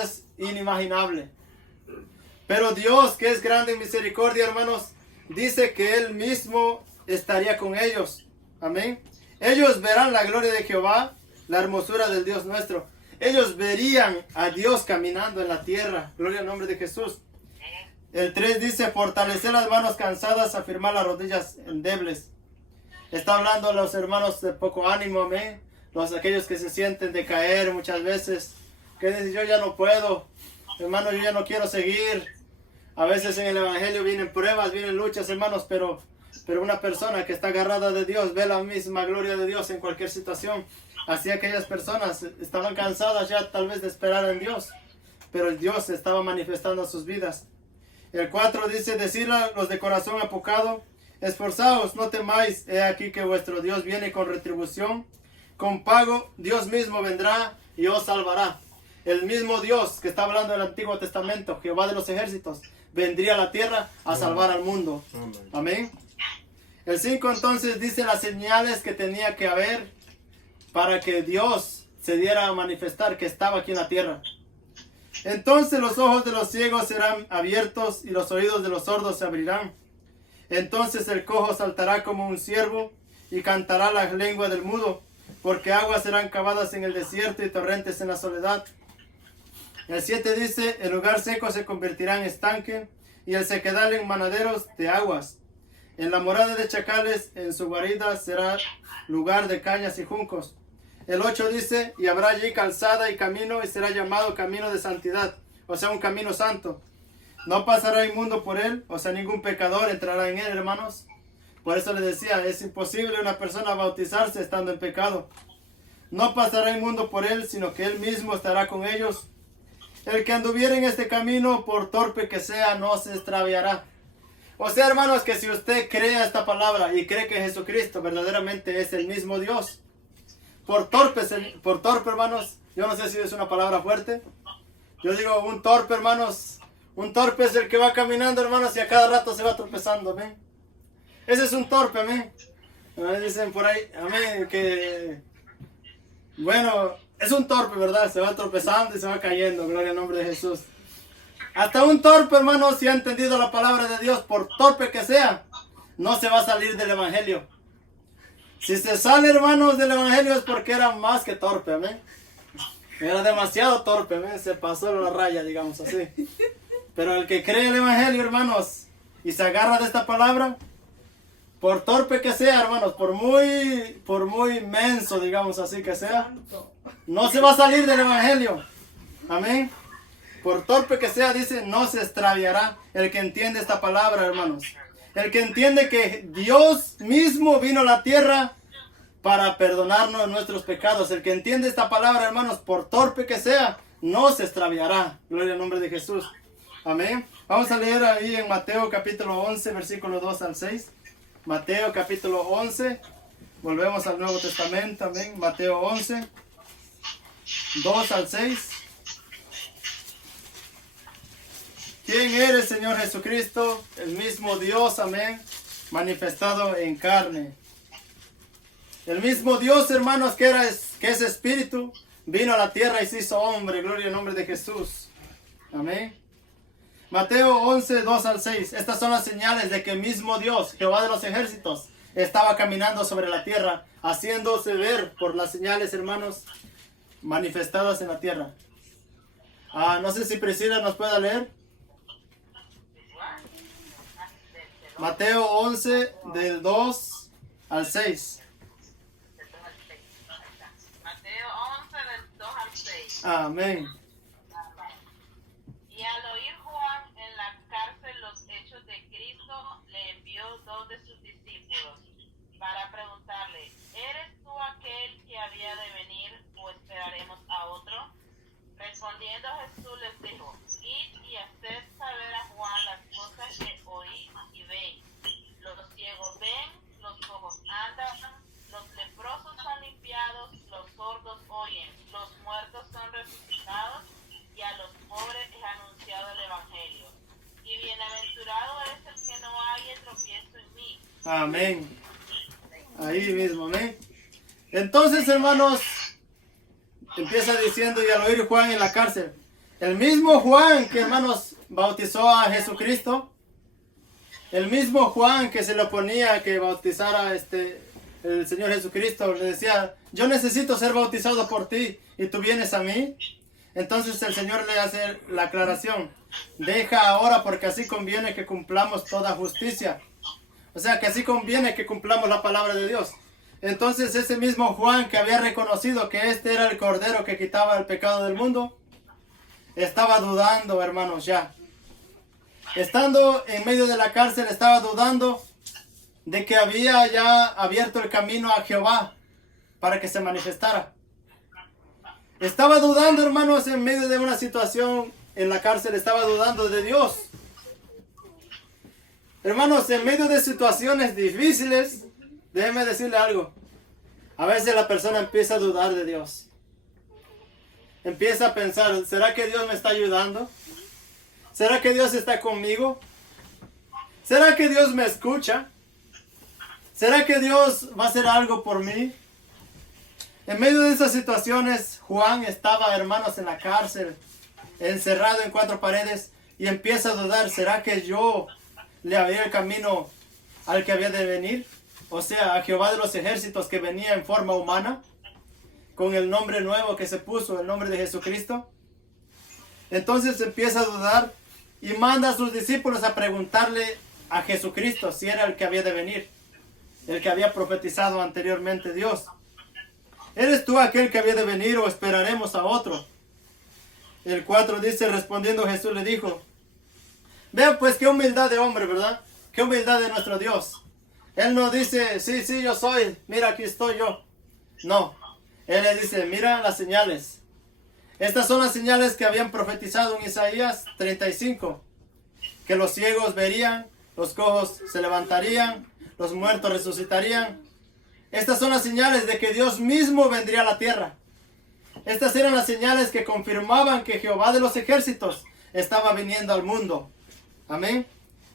es inimaginable. Pero Dios, que es grande en misericordia, hermanos, dice que Él mismo estaría con ellos. Amén. Ellos verán la gloria de Jehová, la hermosura del Dios nuestro. Ellos verían a Dios caminando en la tierra. Gloria al nombre de Jesús. El 3 dice, fortalecer las manos cansadas, afirmar las rodillas endebles. Está hablando a los hermanos de poco ánimo, amén. Aquellos que se sienten decaer muchas veces, que dicen yo ya no puedo, hermano, yo ya no quiero seguir. A veces en el evangelio vienen pruebas, vienen luchas, hermanos, pero una persona que está agarrada de Dios ve la misma gloria de Dios en cualquier situación. Así aquellas personas estaban cansadas ya tal vez de esperar en Dios, pero el Dios se estaba manifestando en sus vidas. El 4 dice, decirle a los de corazón apocado, esforzaos, no temáis, he aquí que vuestro Dios viene con retribución. Con pago, Dios mismo vendrá y os salvará. El mismo Dios que está hablando del Antiguo Testamento, Jehová de los ejércitos, vendría a la tierra a salvar al mundo. Amén. El 5 entonces dice las señales que tenía que haber para que Dios se diera a manifestar que estaba aquí en la tierra. Entonces los ojos de los ciegos serán abiertos y los oídos de los sordos se abrirán. Entonces el cojo saltará como un ciervo y cantará la lengua del mudo. Porque aguas serán cavadas en el desierto y torrentes en la soledad. El 7 dice, el lugar seco se convertirá en estanque y el sequedal en manaderos de aguas. En la morada de chacales, en su guarida será lugar de cañas y juncos. El 8 dice, y habrá allí calzada y camino y será llamado camino de santidad, o sea, un camino santo. No pasará inmundo por él, o sea, ningún pecador entrará en él, hermanos. Por eso les decía, es imposible una persona bautizarse estando en pecado. No pasará inmundo por él, sino que él mismo estará con ellos. El que anduviera en este camino, por torpe que sea, no se extraviará. O sea, hermanos, que si usted cree esta palabra y cree que Jesucristo verdaderamente es el mismo Dios, por torpe, hermanos, yo no sé si es una palabra fuerte. Yo digo un torpe, hermanos, Un torpe es el que va caminando, hermanos, y a cada rato se va tropezando, amén. Ese es un torpe, amén. Dicen por ahí, amén, que, bueno, es un torpe, ¿verdad? Se va tropezando y se va cayendo, gloria al nombre de Jesús. Hasta un torpe, hermanos, si ha entendido la palabra de Dios, por torpe que sea, no se va a salir del evangelio. Si se sale, hermanos, del evangelio es porque era más que torpe, amén. Era demasiado torpe, amén. Se pasó la raya, digamos así. Pero el que cree el evangelio, hermanos, y se agarra de esta palabra, por torpe que sea, hermanos, por muy menso, digamos así que sea, no se va a salir del evangelio. Amén. Por torpe que sea, dice, no se extraviará el que entiende esta palabra, hermanos. El que entiende que Dios mismo vino a la tierra para perdonarnos nuestros pecados. El que entiende esta palabra, hermanos, por torpe que sea, no se extraviará. Gloria al nombre de Jesús. Amén. Vamos a leer ahí en Mateo capítulo 11, versículo 2 al 6. Mateo capítulo 11. Volvemos al Nuevo Testamento. Amén. Mateo 11, 2 al 6. ¿Quién eres, Señor Jesucristo? El mismo Dios, amén, manifestado en carne. El mismo Dios, hermanos, que es espíritu, vino a la tierra y se hizo hombre. Gloria al nombre de Jesús. Amén. Mateo 11, 2 al 6. Estas son las señales de que el mismo Dios, Jehová de los ejércitos, estaba caminando sobre la tierra, haciéndose ver por las señales, hermanos, manifestadas en la tierra. No sé si Priscila nos pueda leer. Mateo 11, del 2 al 6. Mateo 11, del 2 al 6. Amén. Y al oír Juan en la cárcel los hechos de Cristo, le envió 2 de sus discípulos para preguntarle, ¿eres tú aquel que había de venir o esperaremos a otro? Respondiendo Jesús les dijo, id y haced saber a Juan las cosas que oís y veis. Los ciegos ven, los cojos andan, los leprosos son limpiados, los sordos oyen, los muertos son resucitados y a los pobres es anunciado el evangelio. Y bienaventurado es el que no haya tropiezo en mí. Amén. Ahí mismo, amén. Entonces, hermanos, empieza diciendo, y al oír Juan en la cárcel, el mismo Juan que, hermanos, bautizó a Jesucristo, el mismo Juan que se le oponía que bautizara el Señor Jesucristo, le decía, yo necesito ser bautizado por ti y tú vienes a mí. Entonces el Señor le hace la aclaración, deja ahora porque así conviene que cumplamos toda justicia. O sea que así conviene que cumplamos la palabra de Dios. Entonces ese mismo Juan que había reconocido que este era el Cordero que quitaba el pecado del mundo, estaba dudando, hermanos, ya. Estando en medio de la cárcel, estaba dudando de que había ya abierto el camino a Jehová para que se manifestara. Estaba dudando, hermanos, en medio de una situación en la cárcel, estaba dudando de Dios. Hermanos, en medio de situaciones difíciles, déjeme decirle algo. A veces la persona empieza a dudar de Dios. Empieza a pensar, ¿será que Dios me está ayudando? ¿Será que Dios está conmigo? ¿Será que Dios me escucha? ¿Será que Dios va a hacer algo por mí? En medio de esas situaciones, Juan estaba, hermanos, en la cárcel, encerrado en 4 paredes, y empieza a dudar, ¿será que yo le abría el camino al que había de venir? O sea, a Jehová de los ejércitos, que venía en forma humana, con el nombre nuevo que se puso, el nombre de Jesucristo. Entonces empieza a dudar y manda a sus discípulos a preguntarle a Jesucristo si era el que había de venir, el que había profetizado anteriormente Dios. ¿Eres tú aquel que había de venir o esperaremos a otro? El 4 dice, respondiendo Jesús le dijo, vean pues qué humildad de hombre, ¿verdad? Qué humildad de nuestro Dios. Él no dice, sí, yo soy, mira, aquí estoy yo. No, Él le dice, mira las señales. Estas son las señales que habían profetizado en Isaías 35. Que los ciegos verían, los cojos se levantarían, los muertos resucitarían. Estas son las señales de que Dios mismo vendría a la tierra. Estas eran las señales que confirmaban que Jehová de los ejércitos estaba viniendo al mundo. Amén.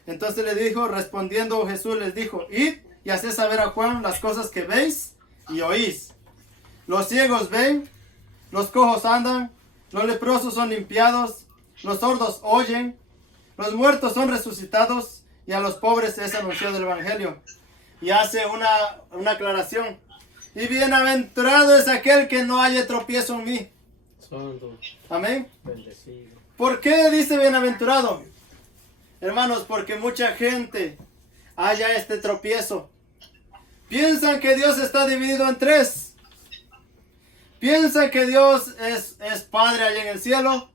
Entonces le dijo, respondiendo Jesús les dijo, id y haced saber a Juan las cosas que veis y oís. Los ciegos ven, los cojos andan, los leprosos son limpiados, los sordos oyen, los muertos son resucitados y a los pobres es anunciado el evangelio. Y hace una aclaración. Y bienaventurado es aquel que no haya tropiezo en mí. Santo, Amén. bendecido. ¿Por qué dice bienaventurado? Hermanos, porque mucha gente haya este tropiezo. Piensan que Dios está dividido en tres. Piensan que Dios es Padre allá en el cielo,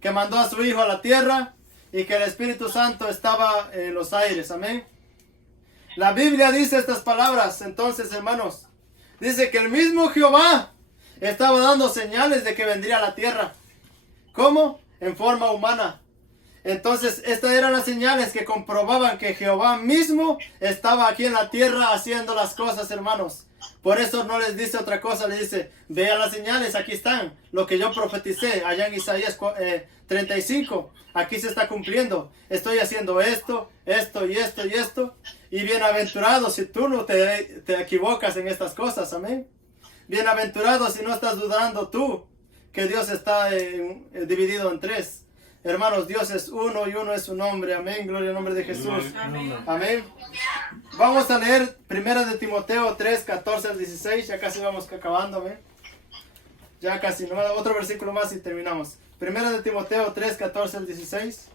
que mandó a su Hijo a la tierra y que el Espíritu Santo estaba en los aires. Amén. La Biblia dice estas palabras, entonces, hermanos. Dice que el mismo Jehová estaba dando señales de que vendría a la tierra. ¿Cómo? En forma humana. Entonces, estas eran las señales que comprobaban que Jehová mismo estaba aquí en la tierra haciendo las cosas, hermanos. Por eso no les dice otra cosa, les dice, vean las señales, aquí están, lo que yo profeticé allá en Isaías 35, aquí se está cumpliendo. Estoy haciendo esto, esto y esto y esto. Y bienaventurado si tú no te equivocas en estas cosas, amén. Bienaventurado si no estás dudando tú que Dios está dividido en tres. Hermanos, Dios es uno y uno es su nombre. Amén. Gloria al nombre de Jesús. Amén. Amén. Vamos a leer 1 de Timoteo 3, 14 al 16. Ya casi vamos acabando. Amén. Ya casi. No, otro versículo más y terminamos. 1 de Timoteo 3, 14 al 16.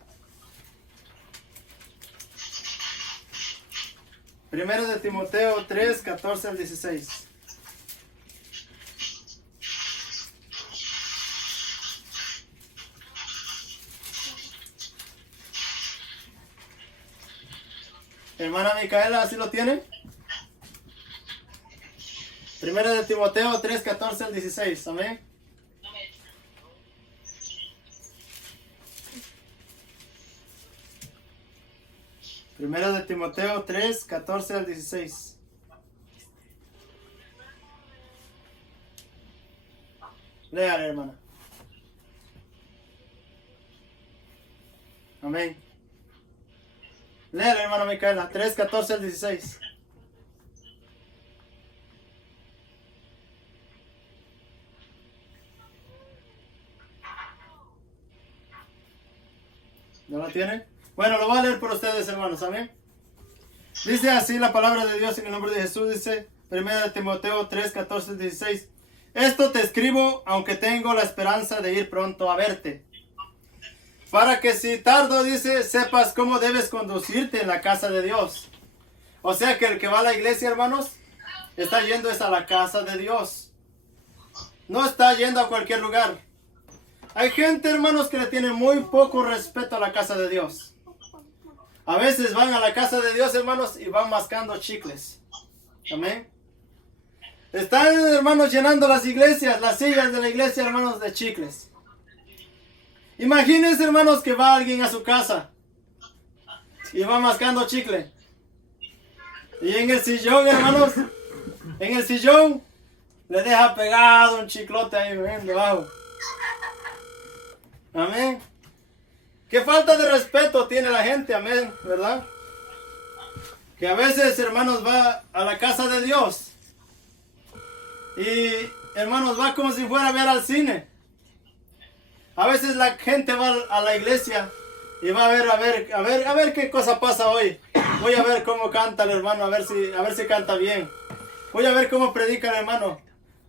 1 de Timoteo 3, 14 al 16. Hermana Micaela, ¿así lo tiene? 1 de Timoteo 3, 14 al 16. Amén. Primero de Timoteo 3, 14 al 16. Léale, hermana. Amén. Léale, hermana Micaela. 3, 14 al 16. ¿No la tiene? Bueno, lo voy a leer por ustedes, hermanos. Amén. Dice así la palabra de Dios en el nombre de Jesús. Dice 1 de Timoteo 3, 14 al 16. Esto te escribo, aunque tengo la esperanza de ir pronto a verte. Para que si tardo, dice, sepas cómo debes conducirte en la casa de Dios. O sea que el que va a la iglesia, hermanos, está yendo a la casa de Dios. No está yendo a cualquier lugar. Hay gente, hermanos, que le tiene muy poco respeto a la casa de Dios. A veces van a la casa de Dios, hermanos, y van mascando chicles. Amén. Están, hermanos, llenando las iglesias, las sillas de la iglesia, hermanos, de chicles. Imagínense, hermanos, que va alguien a su casa y va mascando chicle. Y en el sillón, hermanos, en el sillón le deja pegado un chiclote ahí, ven, debajo. Amén. Qué falta de respeto tiene la gente, amén, ¿verdad? Que a veces, hermanos, va a la casa de Dios y, hermanos, va como si fuera a ver al cine. A veces la gente va a la iglesia y va a ver qué cosa pasa hoy. Voy a ver cómo canta el hermano, a ver si canta bien. Voy a ver cómo predica el hermano.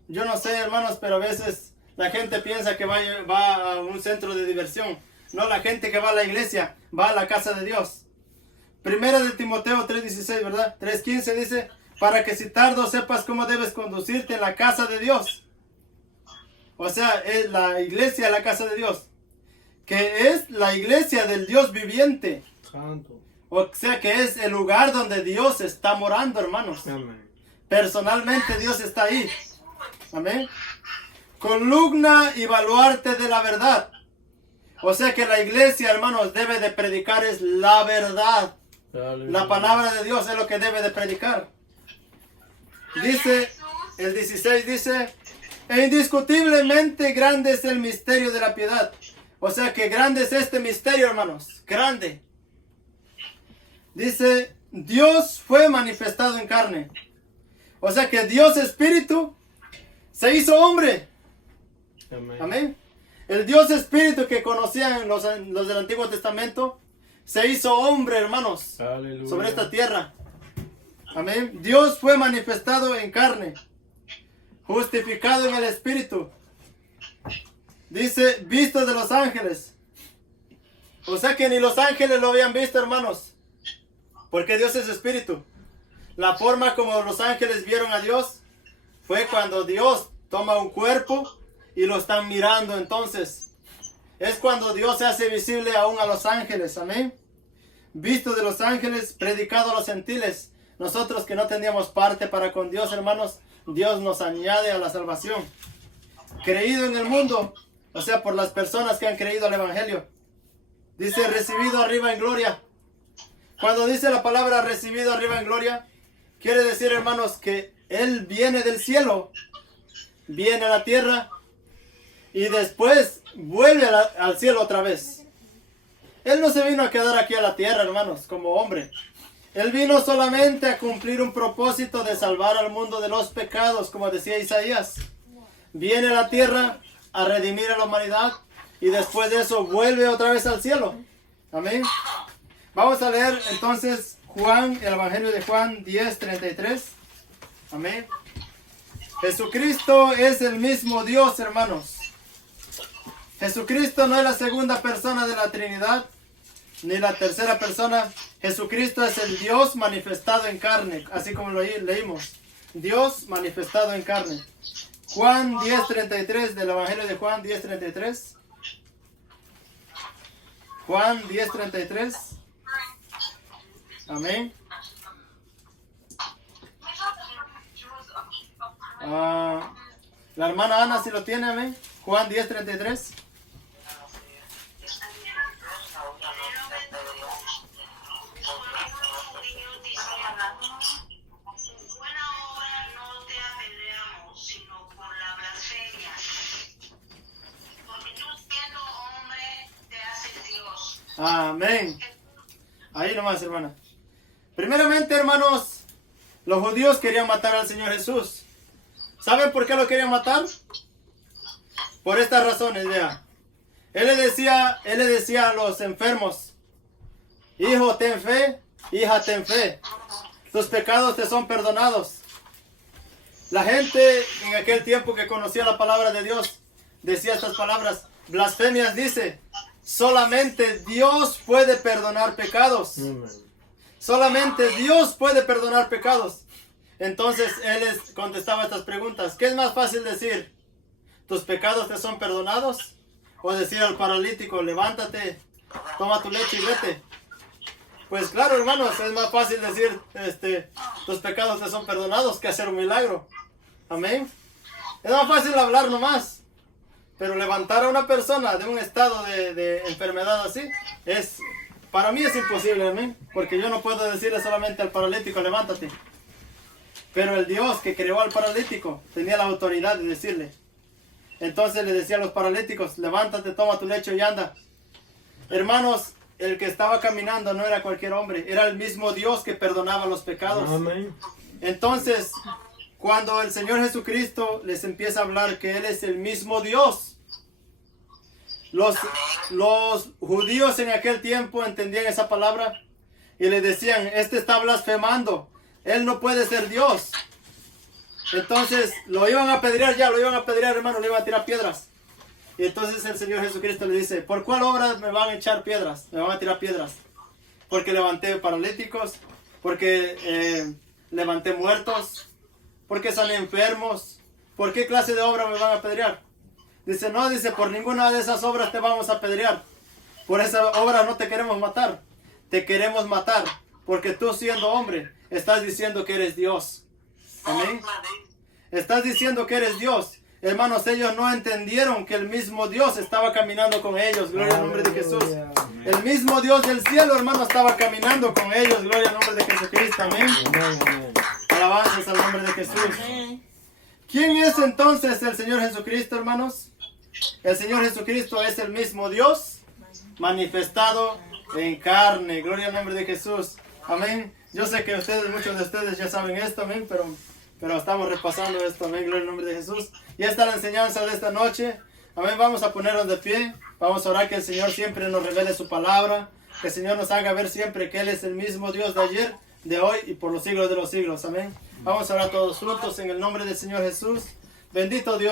Yo no sé, hermanos, pero a veces la gente piensa que va a un centro de diversión. No, la gente que va a la iglesia va a la casa de Dios. 1 de Timoteo 3:16, ¿verdad? 3:15 dice, para que si tardo sepas cómo debes conducirte en la casa de Dios. O sea, es la iglesia, la casa de Dios. Que es la iglesia del Dios viviente. Santo. O sea, que es el lugar donde Dios está morando, hermanos. Amén. Personalmente Dios está ahí. Amén. Columna y baluarte de la verdad. O sea que la iglesia, hermanos, debe de predicar es la verdad. La palabra de Dios es lo que debe de predicar. Dice, el 16 dice, e indiscutiblemente grande es el misterio de la piedad. O sea que grande es este misterio, hermanos. Grande. Dice, Dios fue manifestado en carne. O sea que Dios Espíritu se hizo hombre. Amén. Amén. El Dios Espíritu que conocían los del Antiguo Testamento se hizo hombre, hermanos, Aleluya. sobre esta tierra. Amén. Dios fue manifestado en carne, justificado en el Espíritu. Dice, visto de los ángeles. O sea que ni los ángeles lo habían visto, hermanos, porque Dios es Espíritu. La forma como los ángeles vieron a Dios fue cuando Dios toma un cuerpo y lo están mirando. Entonces es cuando Dios se hace visible aún a los ángeles. Amén. Visto de los ángeles, predicado a los gentiles. Nosotros que no teníamos parte para con Dios, hermanos, Dios nos añade a la salvación. Creído en el mundo, o sea, por las personas que han creído al Evangelio. Dice, recibido arriba en gloria. Cuando dice la palabra recibido arriba en gloria, quiere decir, hermanos, que Él viene del cielo, viene a la tierra y después vuelve al cielo otra vez. Él no se vino a quedar aquí a la tierra, hermanos, como hombre. Él vino solamente a cumplir un propósito de salvar al mundo de los pecados, como decía Isaías. Viene a la tierra a redimir a la humanidad y después de eso vuelve otra vez al cielo. Amén. Vamos a leer entonces Juan, el Evangelio de Juan 10:33. Amén. Jesucristo es el mismo Dios, hermanos. Jesucristo no es la segunda persona de la Trinidad, ni la tercera persona. Jesucristo es el Dios manifestado en carne, así como lo leímos. Dios manifestado en carne. Juan 10:33, del Evangelio de Juan 10:33. Juan 10:33. Amén. La hermana Ana, si lo tiene, amén. Juan 10:33. Amén. Ahí nomás, hermana. Primeramente, hermanos, los judíos querían matar al Señor Jesús. ¿Saben por qué lo querían matar? Por estas razones, vea. Él le decía a los enfermos: hijo, ten fe, hija, ten fe. Tus pecados te son perdonados. La gente en aquel tiempo que conocía la palabra de Dios decía estas palabras. Blasfemias dice: solamente Dios puede perdonar pecados. Solamente Dios puede perdonar pecados. Entonces Él les contestaba estas preguntas. ¿Qué es más fácil decir? ¿Tus pecados te son perdonados? O decir al paralítico: levántate, toma tu leche y vete. Pues claro, hermanos, es más fácil decir tus pecados te son perdonados que hacer un milagro. Amén. Es más fácil hablar nomás. Pero levantar a una persona de un estado de enfermedad así, para mí es imposible, amén. Porque yo no puedo decirle solamente al paralítico: levántate. Pero el Dios que creó al paralítico tenía la autoridad de decirle. Entonces le decía a los paralíticos: levántate, toma tu lecho y anda. Hermanos, el que estaba caminando no era cualquier hombre, era el mismo Dios que perdonaba los pecados. Amén. Entonces, cuando el Señor Jesucristo les empieza a hablar que Él es el mismo Dios, los judíos en aquel tiempo entendían esa palabra y le decían: este está blasfemando, Él no puede ser Dios. Entonces lo iban a apedrear, hermano, le iban a tirar piedras. Y entonces el Señor Jesucristo le dice: ¿por cuál obra me van a echar piedras? Me van a tirar piedras. Porque levanté paralíticos, porque levanté muertos, porque sané enfermos. ¿Por qué clase de obra me van a apedrear? Dice: no, por ninguna de esas obras te vamos a apedrear. Por esa obra no te queremos matar. Te queremos matar porque tú, siendo hombre, estás diciendo que eres Dios. Amén. Estás diciendo que eres Dios. Hermanos, ellos no entendieron que el mismo Dios estaba caminando con ellos. Gloria al nombre de Jesús. El mismo Dios del cielo, hermano, estaba caminando con ellos. Gloria al nombre de Jesucristo. Amén. Alabanzas al nombre de Jesús. ¿Quién es entonces el Señor Jesucristo, hermanos? El Señor Jesucristo es el mismo Dios manifestado en carne. Gloria al nombre de Jesús. Amén. Yo sé que ustedes, muchos de ustedes ya saben esto, amén, pero estamos repasando esto, amén. Gloria al nombre de Jesús. Y esta es la enseñanza de esta noche. Amén. Vamos a ponernos de pie. Vamos a orar que el Señor siempre nos revele su palabra. Que el Señor nos haga ver siempre que Él es el mismo Dios de ayer, de hoy y por los siglos de los siglos. Amén. Vamos a orar todos juntos en el nombre del Señor Jesús. Bendito Dios.